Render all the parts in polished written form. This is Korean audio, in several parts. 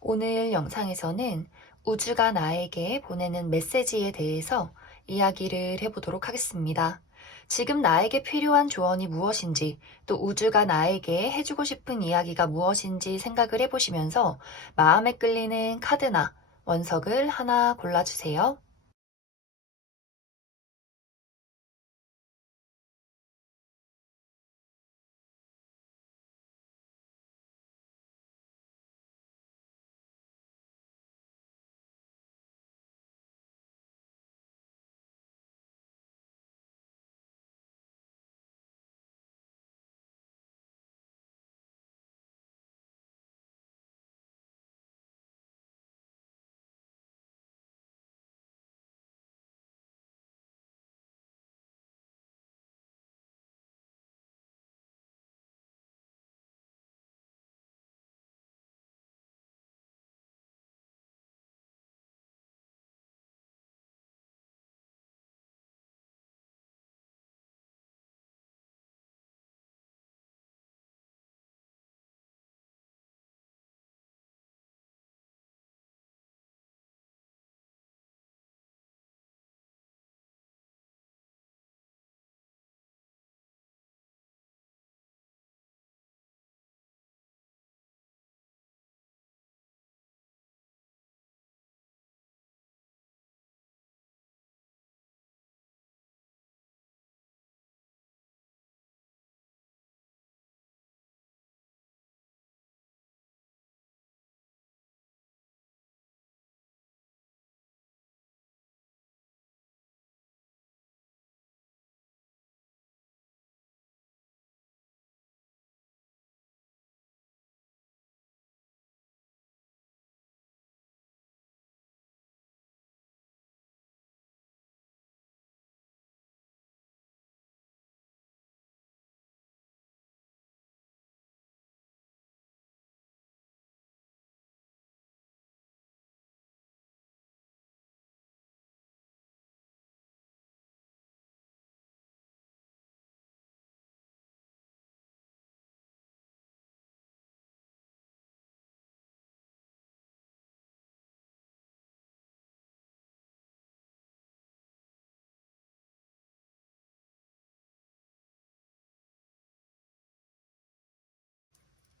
오늘 영상에서는 우주가 나에게 보내는 메시지에 대해서 이야기를 해보도록 하겠습니다. 지금 나에게 필요한 조언이 무엇인지, 또 우주가 나에게 해주고 싶은 이야기가 무엇인지 생각을 해보시면서 마음에 끌리는 카드나 원석을 하나 골라주세요.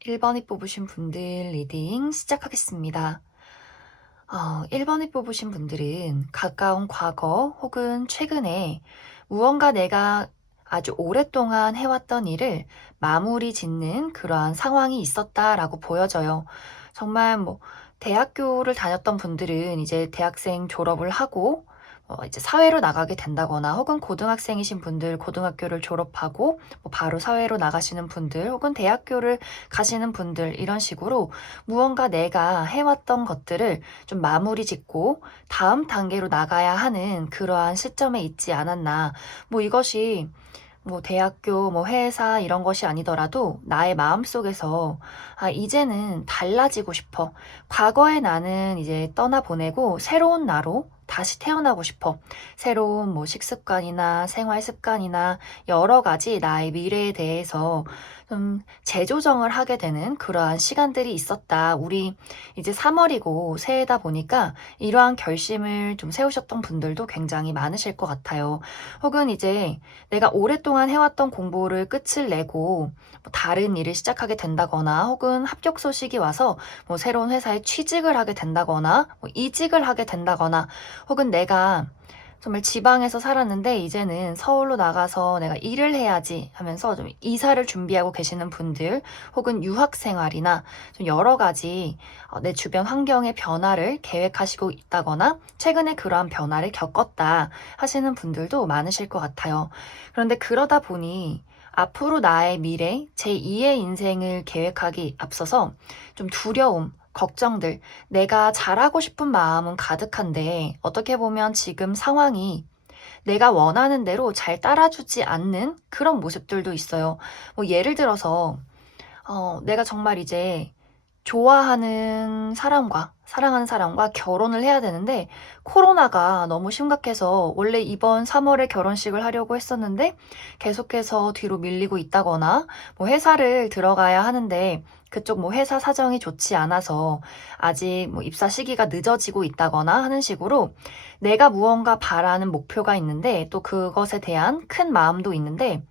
1번이 뽑으신 분들 리딩 시작하겠습니다. 1번이 뽑으신 분들은 가까운 과거 혹은 최근에 무언가 내가 아주 오랫동안 해왔던 일을 마무리 짓는 그러한 상황이 있었다라고 보여져요. 정말 대학교를 다녔던 분들은 이제 대학생 졸업을 하고 이제 사회로 나가게 된다거나, 혹은 고등학생이신 분들 고등학교를 졸업하고 바로 사회로 나가시는 분들, 혹은 대학교를 가시는 분들, 이런 식으로 무언가 내가 해왔던 것들을 좀 마무리 짓고 다음 단계로 나가야 하는 그러한 시점에 있지 않았나. 이것이 대학교, 회사 이런 것이 아니더라도 나의 마음속에서 이제는 달라지고 싶어. 과거의 나는 이제 떠나보내고 새로운 나로 다시 태어나고 싶어. 새로운 식습관이나 생활 습관이나 여러 가지 나의 미래에 대해서 좀 재조정을 하게 되는 그러한 시간들이 있었다. 우리 이제 3월이고 새해다 보니까 이러한 결심을 좀 세우셨던 분들도 굉장히 많으실 것 같아요. 혹은 이제 내가 오랫동안 해왔던 공부를 끝을 내고 다른 일을 시작하게 된다거나, 혹은 합격 소식이 와서 새로운 회사에 취직을 하게 된다거나, 이직을 하게 된다거나, 혹은 내가 정말 지방에서 살았는데 이제는 서울로 나가서 내가 일을 해야지 하면서 좀 이사를 준비하고 계시는 분들, 혹은 유학 생활이나 좀 여러 가지 내 주변 환경의 변화를 계획하시고 있다거나, 최근에 그러한 변화를 겪었다 하시는 분들도 많으실 것 같아요. 그런데 그러다 보니 앞으로 나의 미래, 제2의 인생을 계획하기 앞서서 좀 두려움, 걱정들, 내가 잘하고 싶은 마음은 가득한데 어떻게 보면 지금 상황이 내가 원하는 대로 잘 따라주지 않는 그런 모습들도 있어요. 예를 들어서 내가 정말 이제 좋아하는 사람과 사랑하는 사람과 결혼을 해야 되는데 코로나가 너무 심각해서 원래 이번 3월에 결혼식을 하려고 했었는데 계속해서 뒤로 밀리고 있다거나 뭐 회사를 들어가야 하는데 그쪽 뭐 회사 사정이 좋지 않아서 아직 뭐 입사 시기가 늦어지고 있다거나 하는 식으로 내가 무언가 바라는 목표가 있는데 또 그것에 대한 큰 마음도 있는데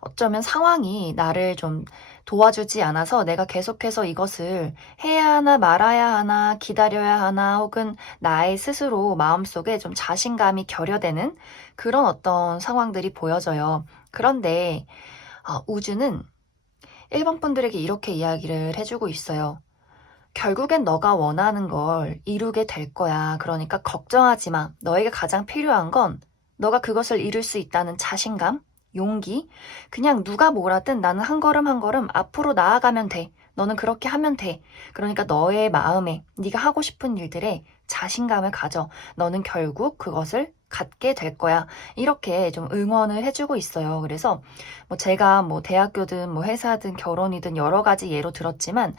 어쩌면 상황이 나를 좀 도와주지 않아서 내가 계속해서 이것을 해야 하나 말아야 하나 기다려야 하나 혹은 나의 스스로 마음속에 좀 자신감이 결여되는 그런 어떤 상황들이 보여져요. 그런데 우주는 1번 분들에게 이렇게 이야기를 해주고 있어요. 결국엔 너가 원하는 걸 이루게 될 거야. 그러니까 걱정하지 마. 너에게 가장 필요한 건 너가 그것을 이룰 수 있다는 자신감, 용기. 그냥 누가 뭐라든 나는 한 걸음 한 걸음 앞으로 나아가면 돼. 너는 그렇게 하면 돼. 그러니까 너의 마음에 네가 하고 싶은 일들에 자신감을 가져. 너는 결국 그것을 갖게 될 거야. 이렇게 좀 응원을 해주고 있어요. 그래서 뭐 제가 뭐 대학교든 뭐 회사든 결혼이든 여러 가지 예로 들었지만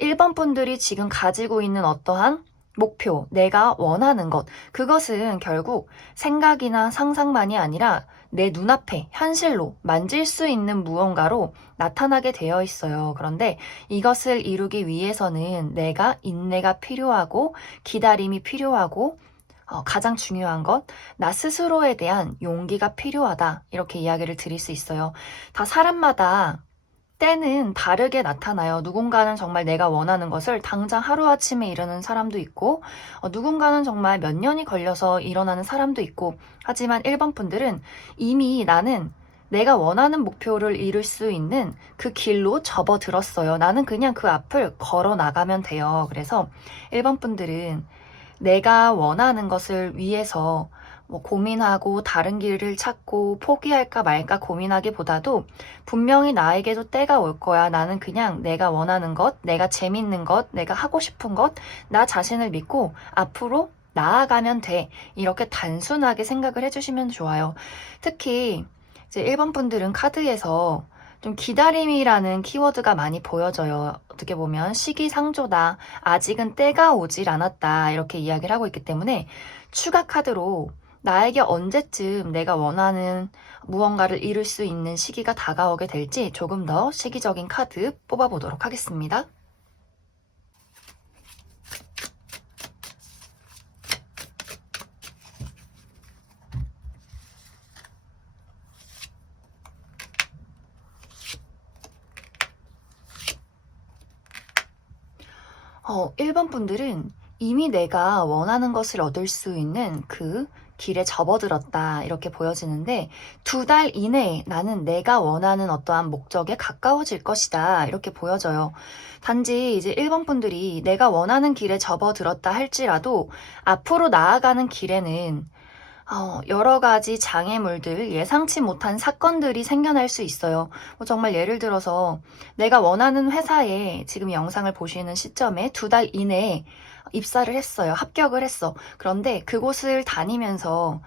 1번 분들이 지금 가지고 있는 어떠한 목표, 내가 원하는 것, 그것은 결국 생각이나 상상만이 아니라 내 눈앞에 현실로 만질 수 있는 무언가로 나타나게 되어 있어요. 그런데 이것을 이루기 위해서는 내가 인내가 필요하고 기다림이 필요하고 가장 중요한 것, 나 스스로에 대한 용기가 필요하다. 이렇게 이야기를 드릴 수 있어요. 다 사람마다 때는 다르게 나타나요. 누군가는 정말 내가 원하는 것을 당장 하루아침에 이루는 사람도 있고, 누군가는 정말 몇 년이 걸려서 일어나는 사람도 있고, 하지만 1번 분들은 이미 나는 내가 원하는 목표를 이룰 수 있는 그 길로 접어들었어요. 나는 그냥 그 앞을 걸어 나가면 돼요. 그래서 1번 분들은 내가 원하는 것을 위해서 뭐 고민하고 다른 길을 찾고 포기할까 말까 고민하기보다도 분명히 나에게도 때가 올 거야. 나는 그냥 내가 원하는 것, 내가 재밌는 것, 내가 하고 싶은 것, 나 자신을 믿고 앞으로 나아가면 돼. 이렇게 단순하게 생각을 해주시면 좋아요. 특히 이제 1번 분들은 카드에서 좀 기다림이라는 키워드가 많이 보여져요. 어떻게 보면 시기상조다. 아직은 때가 오질 않았다. 이렇게 이야기를 하고 있기 때문에 추가 카드로 나에게 언제쯤 내가 원하는 무언가를 이룰 수 있는 시기가 다가오게 될지 조금 더 시기적인 카드 뽑아보도록 하겠습니다. 1번 분들은 이미 내가 원하는 것을 얻을 수 있는 그 길에 접어들었다 이렇게 보여지는데 2달 이내에 나는 내가 원하는 어떠한 목적에 가까워질 것이다 이렇게 보여져요. 단지 이제 1번 분들이 내가 원하는 길에 접어들었다 할지라도 앞으로 나아가는 길에는 여러 가지 장애물들, 예상치 못한 사건들이 생겨날 수 있어요. 뭐 정말 예를 들어서 내가 원하는 회사에 지금 영상을 보시는 시점에 2달 이내에 입사를 했어요. 합격을 했어. 그런데 그곳을 다니면서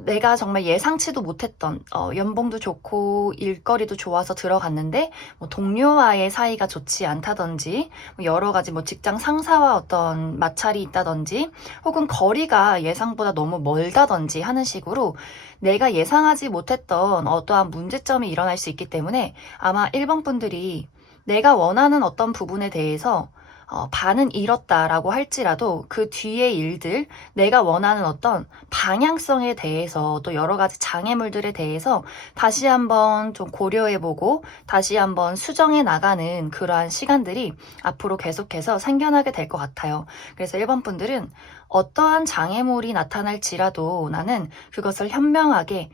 내가 정말 예상치도 못했던 연봉도 좋고 일거리도 좋아서 들어갔는데 뭐 동료와의 사이가 좋지 않다든지 뭐 여러 가지 뭐 직장 상사와 어떤 마찰이 있다든지 혹은 거리가 예상보다 너무 멀다든지 하는 식으로 내가 예상하지 못했던 어떠한 문제점이 일어날 수 있기 때문에 아마 1번 분들이 내가 원하는 어떤 부분에 대해서 반은 잃었다라고 할지라도 그 뒤의 일들, 내가 원하는 어떤 방향성에 대해서 또 여러 가지 장애물들에 대해서 다시 한번 좀 고려해보고 다시 한번 수정해 나가는 그러한 시간들이 앞으로 계속해서 생겨나게 될 것 같아요. 그래서 1번 분들은 어떠한 장애물이 나타날지라도 나는 그것을 현명하게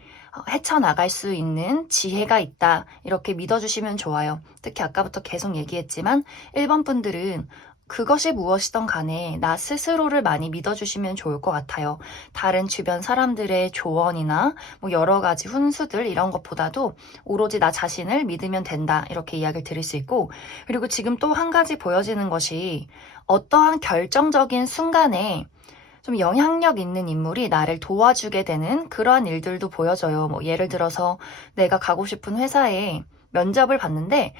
헤쳐나갈 수 있는 지혜가 있다. 이렇게 믿어주시면 좋아요. 특히 아까부터 계속 얘기했지만 1번 분들은 그것이 무엇이든 간에 나 스스로를 많이 믿어주시면 좋을 것 같아요. 다른 주변 사람들의 조언이나 뭐 여러 가지 훈수들 이런 것보다도 오로지 나 자신을 믿으면 된다. 이렇게 이야기를 드릴 수 있고 그리고 지금 또 한 가지 보여지는 것이 어떠한 결정적인 순간에 좀 영향력 있는 인물이 나를 도와주게 되는 그러한 일들도 보여져요. 뭐 예를 들어서 내가 가고 싶은 회사에 면접을 봤는데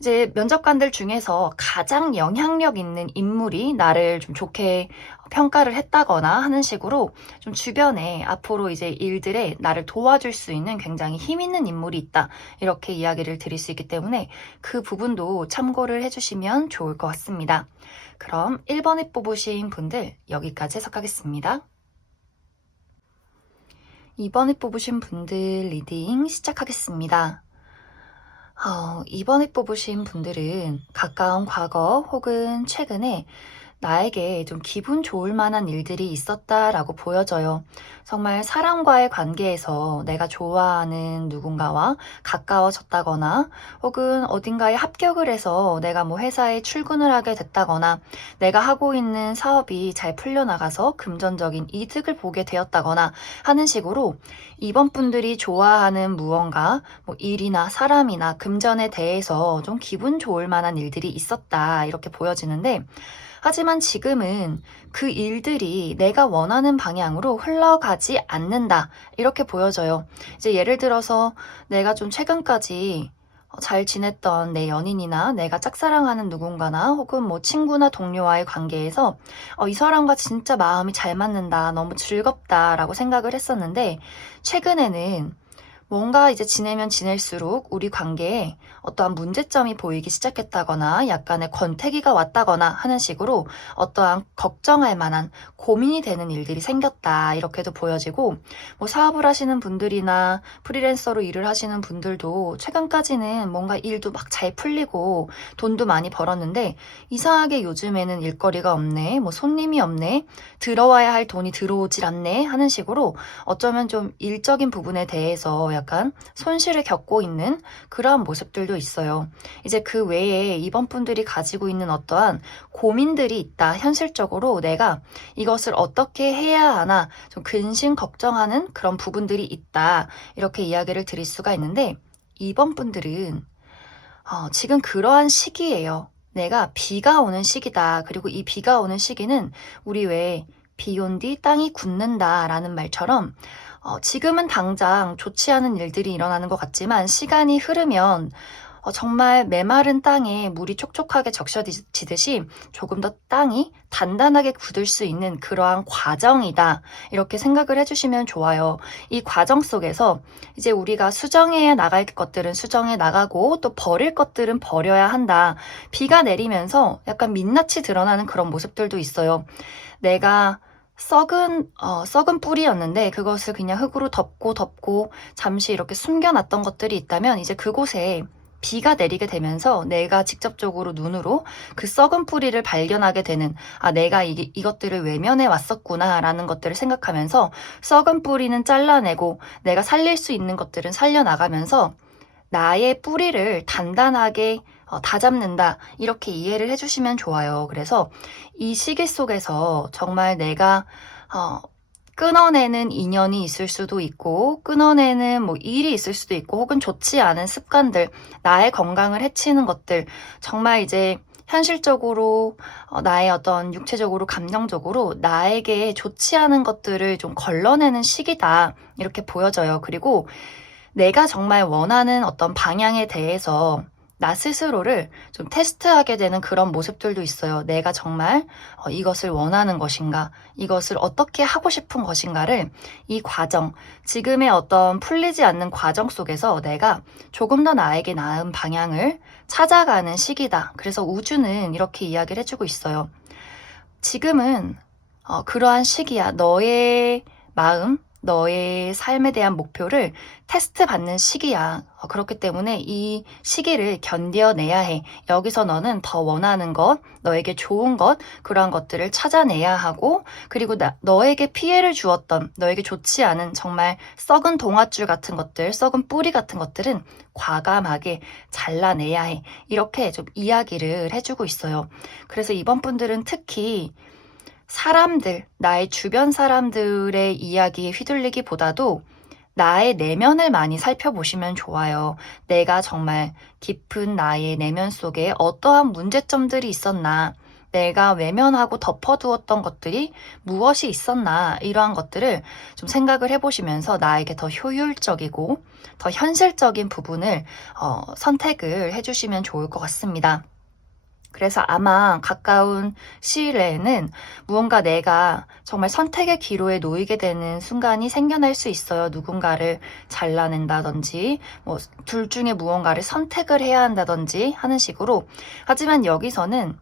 이제 면접관들 중에서 가장 영향력 있는 인물이 나를 좀 좋게 평가를 했다거나 하는 식으로 좀 주변에 앞으로 이제 일들에 나를 도와줄 수 있는 굉장히 힘 있는 인물이 있다. 이렇게 이야기를 드릴 수 있기 때문에 그 부분도 참고를 해주시면 좋을 것 같습니다. 그럼 1번에 뽑으신 분들 여기까지 해석하겠습니다. 2번에 뽑으신 분들 리딩 시작하겠습니다. 2번에 뽑으신 분들은 가까운 과거 혹은 최근에 나에게 좀 기분 좋을 만한 일들이 있었다라고 보여져요. 정말 사람과의 관계에서 내가 좋아하는 누군가와 가까워졌다거나 혹은 어딘가에 합격을 해서 내가 뭐 회사에 출근을 하게 됐다거나 내가 하고 있는 사업이 잘 풀려나가서 금전적인 이득을 보게 되었다거나 하는 식으로 이번 분들이 좋아하는 무언가 뭐 일이나 사람이나 금전에 대해서 좀 기분 좋을 만한 일들이 있었다 이렇게 보여지는데 하지만 지금은 그 일들이 내가 원하는 방향으로 흘러가지 않는다. 이렇게 보여져요. 이제 예를 들어서 내가 좀 최근까지 잘 지냈던 내 연인이나 내가 짝사랑하는 누군가나 혹은 뭐 친구나 동료와의 관계에서 이 사람과 진짜 마음이 잘 맞는다. 너무 즐겁다라고 생각을 했었는데 최근에는 뭔가 이제 지내면 지낼수록 우리 관계에 어떠한 문제점이 보이기 시작했다거나 약간의 권태기가 왔다거나 하는 식으로 어떠한 걱정할 만한 고민이 되는 일들이 생겼다 이렇게도 보여지고 뭐 사업을 하시는 분들이나 프리랜서로 일을 하시는 분들도 최근까지는 뭔가 일도 막 잘 풀리고 돈도 많이 벌었는데 이상하게 요즘에는 일거리가 없네 뭐 손님이 없네 들어와야 할 돈이 들어오질 않네 하는 식으로 어쩌면 좀 일적인 부분에 대해서 약간 손실을 겪고 있는 그러한 모습들도 있어요. 이제 그 외에 이번 분들이 가지고 있는 어떠한 고민들이 있다. 현실적으로 내가 이것을 어떻게 해야 하나 좀 근심 걱정하는 그런 부분들이 있다. 이렇게 이야기를 드릴 수가 있는데 이번 분들은 지금 그러한 시기예요. 내가 비가 오는 시기다. 그리고 이 비가 오는 시기는 우리 왜 비 온 뒤 땅이 굳는다 라는 말처럼 지금은 당장 좋지 않은 일들이 일어나는 것 같지만 시간이 흐르면 정말 메마른 땅에 물이 촉촉하게 적셔지듯이 조금 더 땅이 단단하게 굳을 수 있는 그러한 과정이다. 이렇게 생각을 해주시면 좋아요. 이 과정 속에서 이제 우리가 수정해야 나갈 것들은 수정해 나가고 또 버릴 것들은 버려야 한다. 비가 내리면서 약간 민낯이 드러나는 그런 모습들도 있어요. 내가 썩은 뿌리였는데 그것을 그냥 흙으로 덮고 잠시 이렇게 숨겨놨던 것들이 있다면 이제 그곳에 비가 내리게 되면서 내가 직접적으로 눈으로 그 썩은 뿌리를 발견하게 되는 내가 이것들을 외면해 왔었구나 라는 것들을 생각하면서 썩은 뿌리는 잘라내고 내가 살릴 수 있는 것들은 살려나가면서 나의 뿌리를 단단하게 다잡는다 이렇게 이해를 해주시면 좋아요. 그래서 이 시기 속에서 정말 내가 끊어내는 인연이 있을 수도 있고 끊어내는 뭐 일이 있을 수도 있고 혹은 좋지 않은 습관들 나의 건강을 해치는 것들 정말 이제 현실적으로 나의 어떤 육체적으로 감정적으로 나에게 좋지 않은 것들을 좀 걸러내는 시기다 이렇게 보여져요. 그리고 내가 정말 원하는 어떤 방향에 대해서 나 스스로를 좀 테스트하게 되는 그런 모습들도 있어요. 내가 정말 이것을 원하는 것인가, 이것을 어떻게 하고 싶은 것인가를 이 과정, 지금의 어떤 풀리지 않는 과정 속에서 내가 조금 더 나에게 나은 방향을 찾아가는 시기다. 그래서 우주는 이렇게 이야기를 해주고 있어요. 지금은 그러한 시기야. 너의 마음, 너의 삶에 대한 목표를 테스트 받는 시기야. 그렇기 때문에 이 시기를 견뎌내야 해. 여기서 너는 더 원하는 것, 너에게 좋은 것, 그러한 것들을 찾아내야 하고, 그리고 너에게 피해를 주었던, 너에게 좋지 않은 정말 썩은 동아줄 같은 것들, 썩은 뿌리 같은 것들은 과감하게 잘라내야 해. 이렇게 좀 이야기를 해주고 있어요. 그래서 이번 분들은 특히 사람들, 나의 주변 사람들의 이야기에 휘둘리기보다도 나의 내면을 많이 살펴보시면 좋아요. 내가 정말 깊은 나의 내면 속에 어떠한 문제점들이 있었나, 내가 외면하고 덮어두었던 것들이 무엇이 있었나, 이러한 것들을 좀 생각을 해보시면서 나에게 더 효율적이고 더 현실적인 부분을 선택을 해주시면 좋을 것 같습니다. 그래서 아마 가까운 시일 내에는 무언가 내가 정말 선택의 기로에 놓이게 되는 순간이 생겨날 수 있어요. 누군가를 잘라낸다든지, 둘 중에 무언가를 선택을 해야 한다든지 하는 식으로. 하지만 여기서는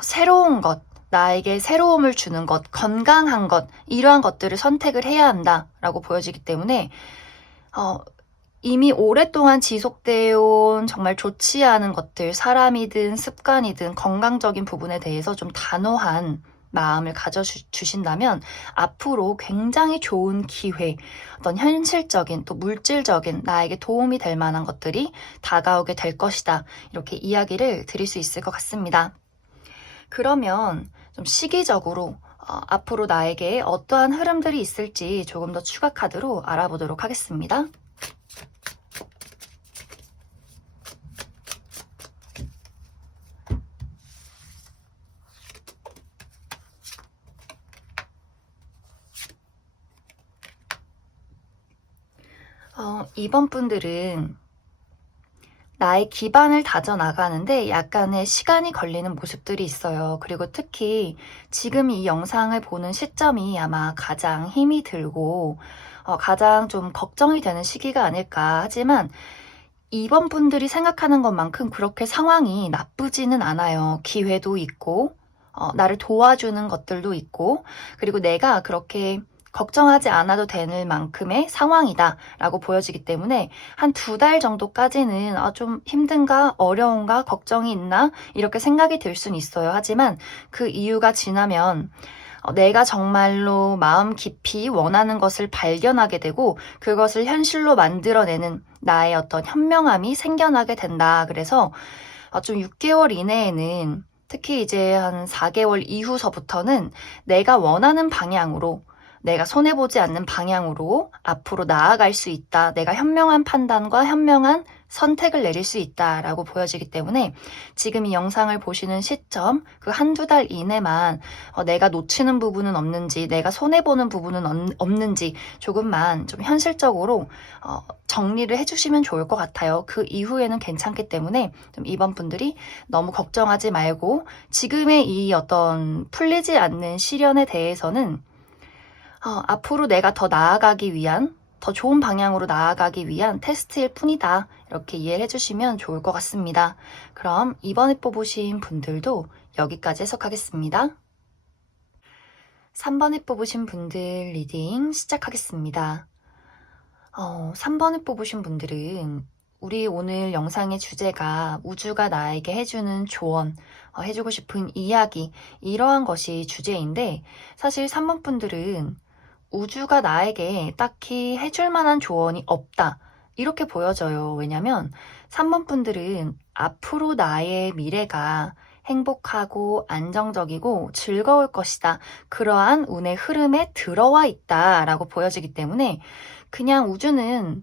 새로운 것, 나에게 새로움을 주는 것, 건강한 것, 이러한 것들을 선택을 해야 한다라고 보여지기 때문에 이미 오랫동안 지속되어 온 정말 좋지 않은 것들, 사람이든 습관이든 건강적인 부분에 대해서 좀 단호한 마음을 가져주신다면 앞으로 굉장히 좋은 기회, 어떤 현실적인 또 물질적인 나에게 도움이 될 만한 것들이 다가오게 될 것이다. 이렇게 이야기를 드릴 수 있을 것 같습니다. 그러면 좀 시기적으로 앞으로 나에게 어떠한 흐름들이 있을지 조금 더 추가 카드로 알아보도록 하겠습니다. 이번 분들은 나의 기반을 다져나가는데 약간의 시간이 걸리는 모습들이 있어요. 그리고 특히 지금 이 영상을 보는 시점이 아마 가장 힘이 들고 가장 좀 걱정이 되는 시기가 아닐까. 하지만 이번 분들이 생각하는 것만큼 그렇게 상황이 나쁘지는 않아요. 기회도 있고 나를 도와주는 것들도 있고, 그리고 내가 그렇게 걱정하지 않아도 되는 만큼의 상황이다 라고 보여지기 때문에 한 2달 정도까지는 좀 힘든가, 어려운가, 걱정이 있나 이렇게 생각이 들 수는 있어요. 하지만 그 이유가 지나면 내가 정말로 마음 깊이 원하는 것을 발견하게 되고 그것을 현실로 만들어내는 나의 어떤 현명함이 생겨나게 된다. 그래서 좀 6개월 이내에는, 특히 이제 한 4개월 이후서부터는 내가 원하는 방향으로, 내가 손해보지 않는 방향으로 앞으로 나아갈 수 있다. 내가 현명한 판단과 현명한 선택을 내릴 수 있다라고 보여지기 때문에 지금 이 영상을 보시는 시점, 그 1~2달 이내만 내가 놓치는 부분은 없는지, 내가 손해보는 부분은 없는지 조금만 좀 현실적으로 정리를 해주시면 좋을 것 같아요. 그 이후에는 괜찮기 때문에 좀 이번 분들이 너무 걱정하지 말고 지금의 이 어떤 풀리지 않는 시련에 대해서는 앞으로 내가 더 나아가기 위한, 더 좋은 방향으로 나아가기 위한 테스트일 뿐이다. 이렇게 이해를 해주시면 좋을 것 같습니다. 그럼 이번에 뽑으신 분들도 여기까지 해석하겠습니다. 3번에 뽑으신 분들 리딩 시작하겠습니다. 3번에 뽑으신 분들은 우리 오늘 영상의 주제가 우주가 나에게 해주는 조언, 해주고 싶은 이야기, 이러한 것이 주제인데 사실 3번 분들은 우주가 나에게 딱히 해줄 만한 조언이 없다. 이렇게 보여져요. 왜냐면 3번 분들은 앞으로 나의 미래가 행복하고 안정적이고 즐거울 것이다. 그러한 운의 흐름에 들어와 있다라고 보여지기 때문에 그냥 우주는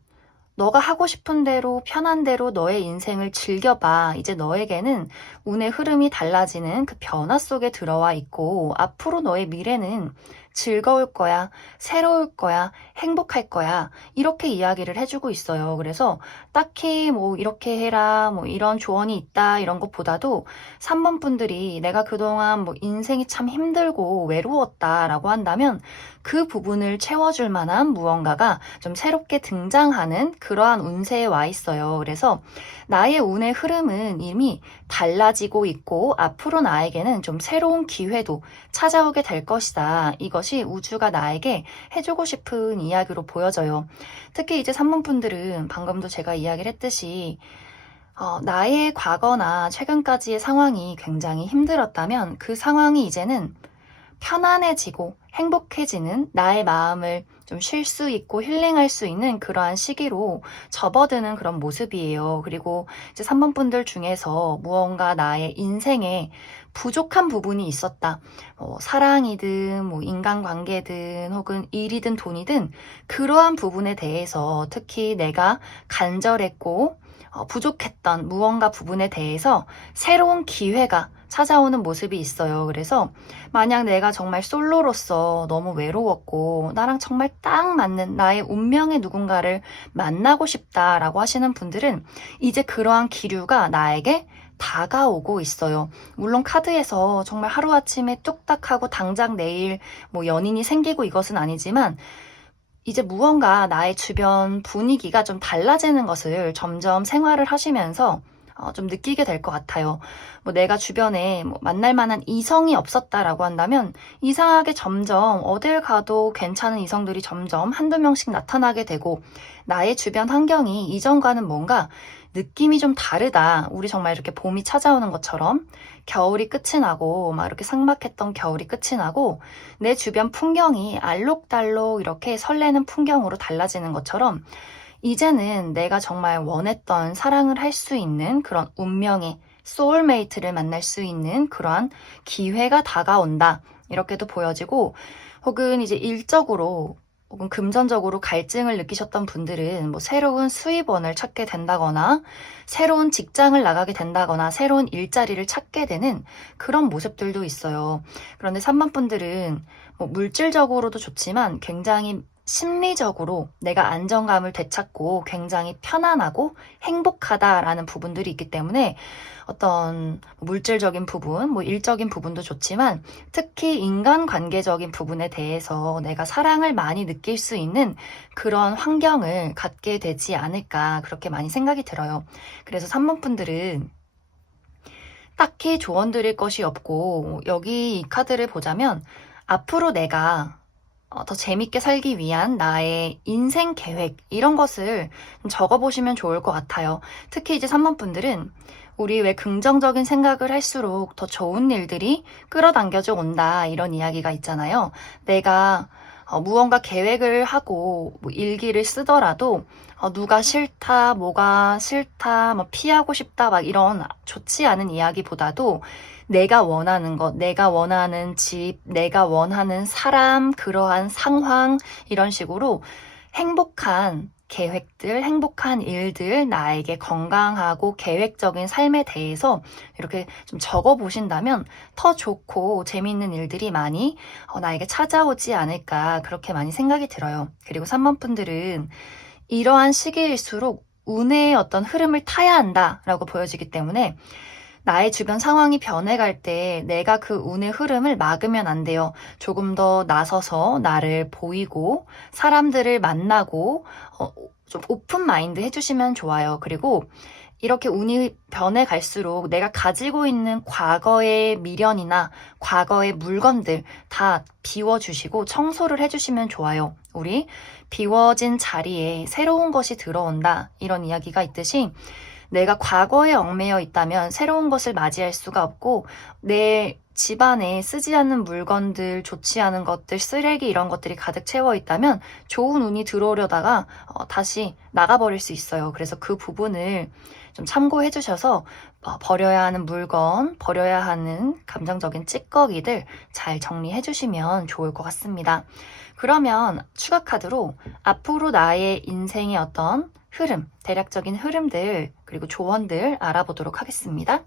너가 하고 싶은 대로 편한 대로 너의 인생을 즐겨봐. 이제 너에게는 운의 흐름이 달라지는 그 변화 속에 들어와 있고 앞으로 너의 미래는 즐거울 거야, 새로울 거야, 행복할 거야. 이렇게 이야기를 해주고 있어요. 그래서 딱히 이렇게 해라, 이런 조언이 있다, 이런 것보다도 3번 분들이 내가 그동안 인생이 참 힘들고 외로웠다라고 한다면 그 부분을 채워줄 만한 무언가가 좀 새롭게 등장하는 그러한 운세에 와 있어요. 그래서 나의 운의 흐름은 이미 달라지고 있고 앞으로 나에게는 좀 새로운 기회도 찾아오게 될 것이다. 이것이 우주가 나에게 해주고 싶은 이야기로 보여져요. 특히 이제 3번 분들은 방금도 제가 이야기를 했듯이 나의 과거나 최근까지의 상황이 굉장히 힘들었다면 그 상황이 이제는 편안해지고 행복해지는, 나의 마음을 좀 쉴 수 있고 힐링할 수 있는 그러한 시기로 접어드는 그런 모습이에요. 그리고 이제 3번 분들 중에서 무언가 나의 인생에 부족한 부분이 있었다. 사랑이든 인간관계든 혹은 일이든 돈이든 그러한 부분에 대해서 특히 내가 간절했고 부족했던 무언가 부분에 대해서 새로운 기회가 찾아오는 모습이 있어요. 그래서 만약 내가 정말 솔로로서 너무 외로웠고 나랑 정말 딱 맞는 나의 운명의 누군가를 만나고 싶다라고 하시는 분들은 이제 그러한 기류가 나에게 다가오고 있어요. 물론 카드에서 정말 하루아침에 뚝딱 하고 당장 내일 뭐 연인이 생기고 이것은 아니지만 이제 무언가 나의 주변 분위기가 좀 달라지는 것을 점점 생활을 하시면서 좀 느끼게 될 것 같아요. 뭐 내가 주변에 뭐 만날 만한 이성이 없었다라고 한다면 이상하게 점점 어딜 가도 괜찮은 이성들이 점점 한두 명씩 나타나게 되고 나의 주변 환경이 이전과는 뭔가 느낌이 좀 다르다. 우리 정말 이렇게 봄이 찾아오는 것처럼 겨울이 끝이 나고 막 이렇게 삭막했던 겨울이 끝이 나고 내 주변 풍경이 알록달록 이렇게 설레는 풍경으로 달라지는 것처럼 이제는 내가 정말 원했던 사랑을 할 수 있는 그런 운명의 소울메이트를 만날 수 있는 그러한 기회가 다가온다. 이렇게도 보여지고 혹은 이제 일적으로 혹은 금전적으로 갈증을 느끼셨던 분들은 뭐 새로운 수입원을 찾게 된다거나 새로운 직장을 나가게 된다거나 새로운 일자리를 찾게 되는 그런 모습들도 있어요. 그런데 3번 분들은 뭐 물질적으로도 좋지만 굉장히 심리적으로 내가 안정감을 되찾고 굉장히 편안하고 행복하다라는 부분들이 있기 때문에 어떤 물질적인 부분, 뭐 일적인 부분도 좋지만 특히 인간관계적인 부분에 대해서 내가 사랑을 많이 느낄 수 있는 그런 환경을 갖게 되지 않을까 그렇게 많이 생각이 들어요. 그래서 3번 분들은 딱히 조언 드릴 것이 없고 여기 이 카드를 보자면 앞으로 내가 더 재밌게 살기 위한 나의 인생 계획 이런 것을 좀 적어보시면 좋을 것 같아요. 특히 이제 3번 분들은 우리 왜 긍정적인 생각을 할수록 더 좋은 일들이 끌어당겨져 온다 이런 이야기가 있잖아요. 내가 무언가 계획을 하고 뭐 일기를 쓰더라도 누가 싫다, 뭐가 싫다, 뭐 피하고 싶다 막 이런 좋지 않은 이야기보다도 내가 원하는 것, 내가 원하는 집, 내가 원하는 사람, 그러한 상황 이런 식으로 행복한 계획들, 행복한 일들, 나에게 건강하고 계획적인 삶에 대해서 이렇게 좀 적어 보신다면 더 좋고 재미있는 일들이 많이 나에게 찾아오지 않을까 그렇게 많이 생각이 들어요. 그리고 3번 분들은 이러한 시기일수록 운의 어떤 흐름을 타야 한다라고 보여지기 때문에 나의 주변 상황이 변해갈 때 내가 그 운의 흐름을 막으면 안 돼요. 조금 더 나서서 나를 보이고 사람들을 만나고 좀 오픈 마인드 해주시면 좋아요. 그리고 이렇게 운이 변해갈수록 내가 가지고 있는 과거의 미련이나 과거의 물건들 다 비워주시고 청소를 해주시면 좋아요. 우리 비워진 자리에 새로운 것이 들어온다 이런 이야기가 있듯이 내가 과거에 얽매여 있다면 새로운 것을 맞이할 수가 없고 내 집안에 쓰지 않는 물건들, 좋지 않은 것들, 쓰레기 이런 것들이 가득 채워 있다면 좋은 운이 들어오려다가 다시 나가버릴 수 있어요. 그래서 그 부분을 좀 참고해 주셔서 버려야 하는 물건, 버려야 하는 감정적인 찌꺼기들 잘 정리해 주시면 좋을 것 같습니다. 그러면 추가 카드로 앞으로 나의 인생의 어떤 흐름, 대략적인 흐름들, 그리고 조언들 알아보도록 하겠습니다.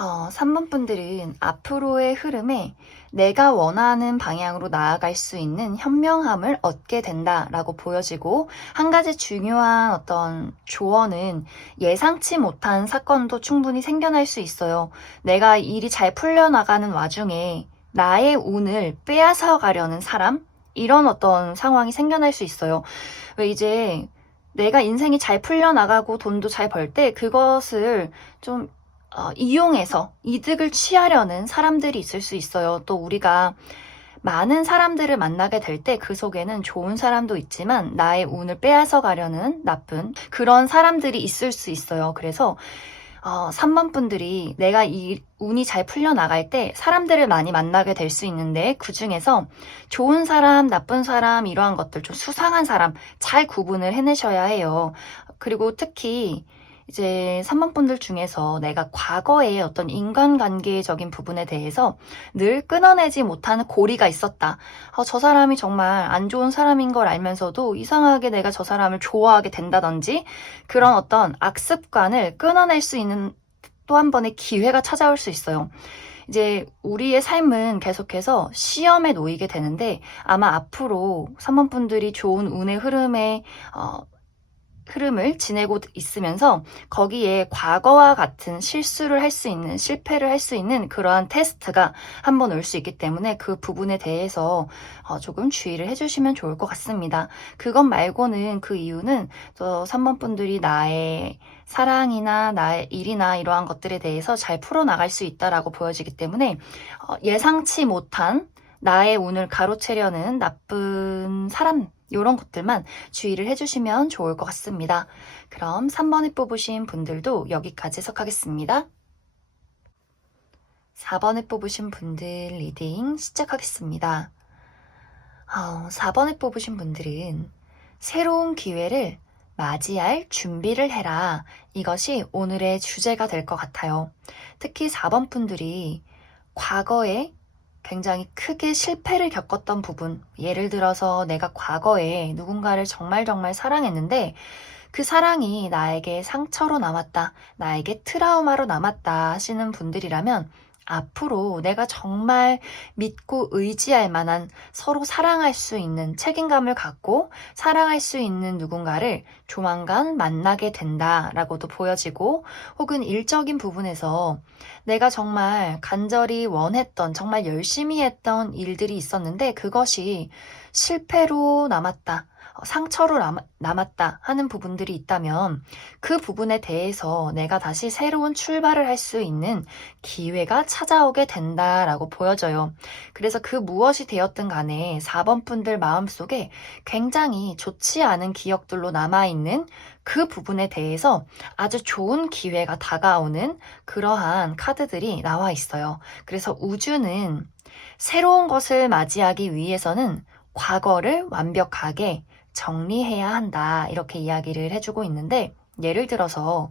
어, 3번 분들은 앞으로의 흐름에 내가 원하는 방향으로 나아갈 수 있는 현명함을 얻게 된다라고 보여지고 한 가지 중요한 어떤 조언은 예상치 못한 사건도 충분히 생겨날 수 있어요. 내가 일이 잘 풀려나가는 와중에 나의 운을 빼앗아 가려는 사람? 이런 어떤 상황이 생겨날 수 있어요. 왜 이제 내가 인생이 잘 풀려나가고 돈도 잘 벌 때 그것을 좀 이용해서 이득을 취하려는 사람들이 있을 수 있어요. 또 우리가 많은 사람들을 만나게 될 때 그 속에는 좋은 사람도 있지만 나의 운을 빼앗아 가려는 나쁜 그런 사람들이 있을 수 있어요. 그래서 3번 분들이 내가 이 운이 잘 풀려나갈 때 사람들을 많이 만나게 될 수 있는데 그 중에서 좋은 사람, 나쁜 사람 이러한 것들 좀 수상한 사람 잘 구분을 해내셔야 해요. 그리고 특히 이제 3번 분들 중에서 내가 과거에 어떤 인간관계적인 부분에 대해서 늘 끊어내지 못하는 고리가 있었다. 저 사람이 정말 안 좋은 사람인 걸 알면서도 이상하게 내가 저 사람을 좋아하게 된다든지 그런 어떤 악습관을 끊어낼 수 있는 또 한 번의 기회가 찾아올 수 있어요. 이제 우리의 삶은 계속해서 시험에 놓이게 되는데 아마 앞으로 3번 분들이 좋은 운의 흐름을 지내고 있으면서 거기에 과거와 같은 실수를 할 수 있는, 실패를 할 수 있는 그러한 테스트가 한번 올 수 있기 때문에 그 부분에 대해서 조금 주의를 해주시면 좋을 것 같습니다. 그것 말고는 그 이유는 또 3번 분들이 나의 사랑이나 나의 일이나 이러한 것들에 대해서 잘 풀어나갈 수 있다라고 보여지기 때문에 예상치 못한 나의 운을 가로채려는 나쁜 사람 이런 것들만 주의를 해주시면 좋을 것 같습니다. 그럼 3번에 뽑으신 분들도 여기까지 해석하겠습니다. 4번에 뽑으신 분들 리딩 시작하겠습니다. 4번에 뽑으신 분들은 새로운 기회를 맞이할 준비를 해라. 이것이 오늘의 주제가 될 것 같아요. 특히 4번 분들이 과거에 굉장히 크게 실패를 겪었던 부분, 예를 들어서 내가 과거에 누군가를 정말 사랑했는데 그 사랑이 나에게 상처로 남았다, 나에게 트라우마로 남았다 하시는 분들이라면 앞으로 내가 정말 믿고 의지할 만한 서로 사랑할 수 있는 책임감을 갖고 사랑할 수 있는 누군가를 조만간 만나게 된다라고도 보여지고 혹은 일적인 부분에서 내가 정말 간절히 원했던 정말 열심히 했던 일들이 있었는데 그것이 실패로 남았다. 상처로 남았다 하는 부분들이 있다면 그 부분에 대해서 내가 다시 새로운 출발을 할 수 있는 기회가 찾아오게 된다라고 보여져요. 그래서 그 무엇이 되었든 간에 4번 분들 마음속에 굉장히 좋지 않은 기억들로 남아있는 그 부분에 대해서 아주 좋은 기회가 다가오는 그러한 카드들이 나와 있어요. 그래서 우주는 새로운 것을 맞이하기 위해서는 과거를 완벽하게 정리해야 한다. 이렇게 이야기를 해주고 있는데 예를 들어서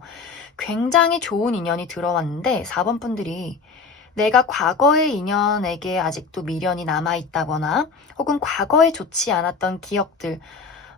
굉장히 좋은 인연이 들어왔는데 4번 분들이 내가 과거의 인연에게 아직도 미련이 남아있다거나 혹은 과거에 좋지 않았던 기억들,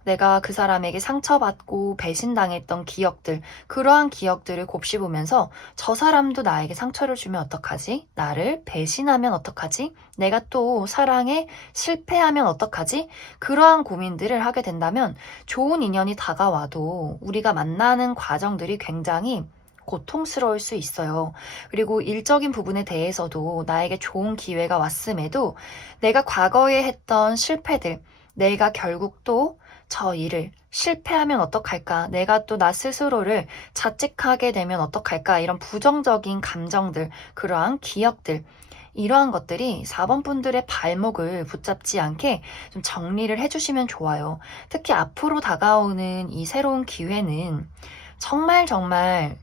내가 그 사람에게 상처받고 배신당했던 기억들, 그러한 기억들을 곱씹으면서 저 사람도 나에게 상처를 주면 어떡하지? 나를 배신하면 어떡하지? 내가 또 사랑에 실패하면 어떡하지? 그러한 고민들을 하게 된다면 좋은 인연이 다가와도 우리가 만나는 과정들이 굉장히 고통스러울 수 있어요. 그리고 일적인 부분에 대해서도 나에게 좋은 기회가 왔음에도 내가 과거에 했던 실패들, 내가 결국 또 저 일을 실패하면 어떡할까? 내가 또 나 스스로를 자책하게 되면 어떡할까? 이런 부정적인 감정들, 그러한 기억들, 이러한 것들이 4번 분들의 발목을 붙잡지 않게 좀 정리를 해주시면 좋아요. 특히 앞으로 다가오는 이 새로운 기회는 정말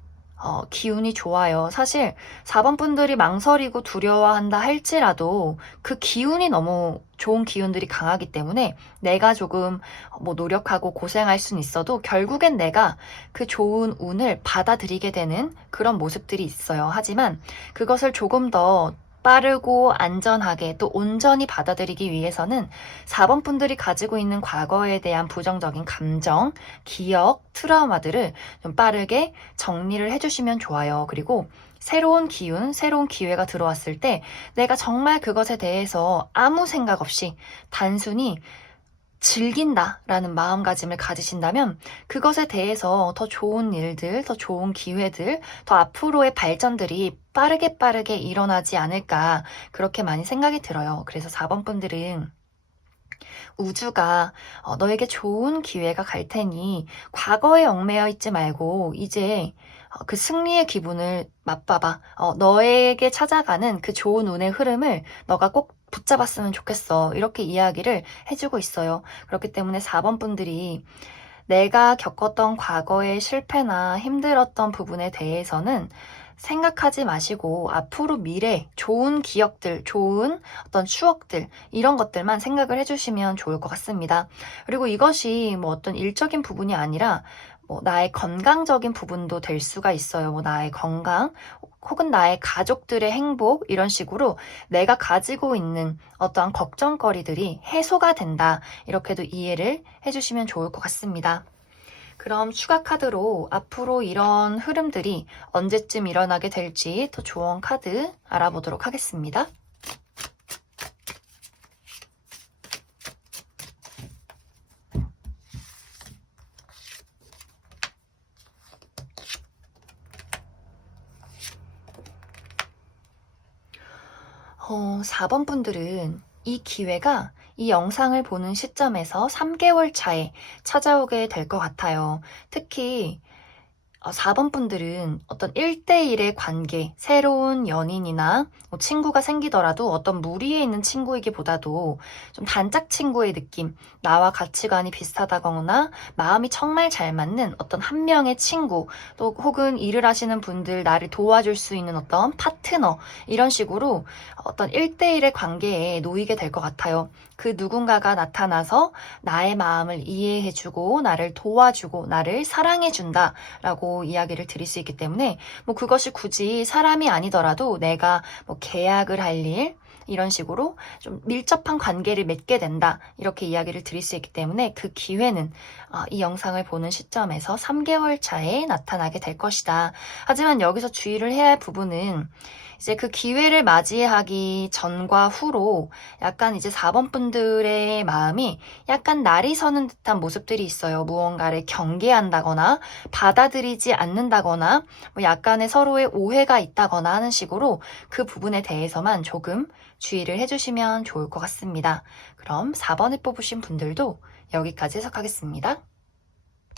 기운이 좋아요. 사실 4번 분들이 망설이고 두려워한다 할지라도 그 기운이 너무 좋은 기운들이 강하기 때문에 내가 조금 노력하고 고생할 수는 있어도 결국엔 내가 그 좋은 운을 받아들이게 되는 그런 모습들이 있어요. 하지만 그것을 조금 더 빠르고 안전하게 또 온전히 받아들이기 위해서는 4번 분들이 가지고 있는 과거에 대한 부정적인 감정, 기억, 트라우마들을 좀 빠르게 정리를 해주시면 좋아요. 그리고 새로운 기운, 새로운 기회가 들어왔을 때 내가 정말 그것에 대해서 아무 생각 없이 단순히 즐긴다라는 마음가짐을 가지신다면 그것에 대해서 더 좋은 일들, 더 좋은 기회들, 더 앞으로의 발전들이 빠르게 일어나지 않을까 그렇게 많이 생각이 들어요. 그래서 4번 분들은 우주가 너에게 좋은 기회가 갈 테니 과거에 얽매여 있지 말고 이제 그 승리의 기분을 맛봐봐. 너에게 찾아가는 그 좋은 운의 흐름을 너가 꼭 붙잡았으면 좋겠어. 이렇게 이야기를 해주고 있어요. 그렇기 때문에 4번 분들이 내가 겪었던 과거의 실패나 힘들었던 부분에 대해서는 생각하지 마시고 앞으로 미래, 좋은 기억들, 좋은 어떤 추억들 이런 것들만 생각을 해주시면 좋을 것 같습니다. 그리고 이것이 어떤 일적인 부분이 아니라 뭐 나의 건강적인 부분도 될 수가 있어요. 뭐 나의 건강 혹은 나의 가족들의 행복 이런 식으로 내가 가지고 있는 어떠한 걱정거리들이 해소가 된다. 이렇게도 이해를 해주시면 좋을 것 같습니다. 그럼 추가 카드로 앞으로 이런 흐름들이 언제쯤 일어나게 될지 더 조언 카드 알아보도록 하겠습니다. 어, 4번 분들은 이 기회가 이 영상을 보는 시점에서 3개월 차에 찾아오게 될 것 같아요. 특히 4번 분들은 어떤 1대1의 관계, 새로운 연인이나 뭐 친구가 생기더라도 어떤 무리에 있는 친구이기보다도 좀 단짝 친구의 느낌, 나와 가치관이 비슷하다거나 마음이 정말 잘 맞는 어떤 한 명의 친구, 또 혹은 일을 하시는 분들 나를 도와줄 수 있는 어떤 파트너, 이런 식으로 어떤 1대1의 관계에 놓이게 될 것 같아요. 그 누군가가 나타나서 나의 마음을 이해해주고 나를 도와주고 나를 사랑해준다 라고 이야기를 드릴 수 있기 때문에 뭐 그것이 굳이 사람이 아니더라도 내가 뭐 계약을 할 일 이런 식으로 좀 밀접한 관계를 맺게 된다 이렇게 이야기를 드릴 수 있기 때문에 그 기회는 이 영상을 보는 시점에서 3개월 차에 나타나게 될 것이다. 하지만 여기서 주의를 해야 할 부분은 이제 그 기회를 맞이하기 전과 후로 약간 이제 4번 분들의 마음이 약간 날이 서는 듯한 모습들이 있어요. 무언가를 경계한다거나 받아들이지 않는다거나 뭐 약간의 서로의 오해가 있다거나 하는 식으로 그 부분에 대해서만 조금 주의를 해주시면 좋을 것 같습니다. 그럼 4번을 뽑으신 분들도 여기까지 해석하겠습니다.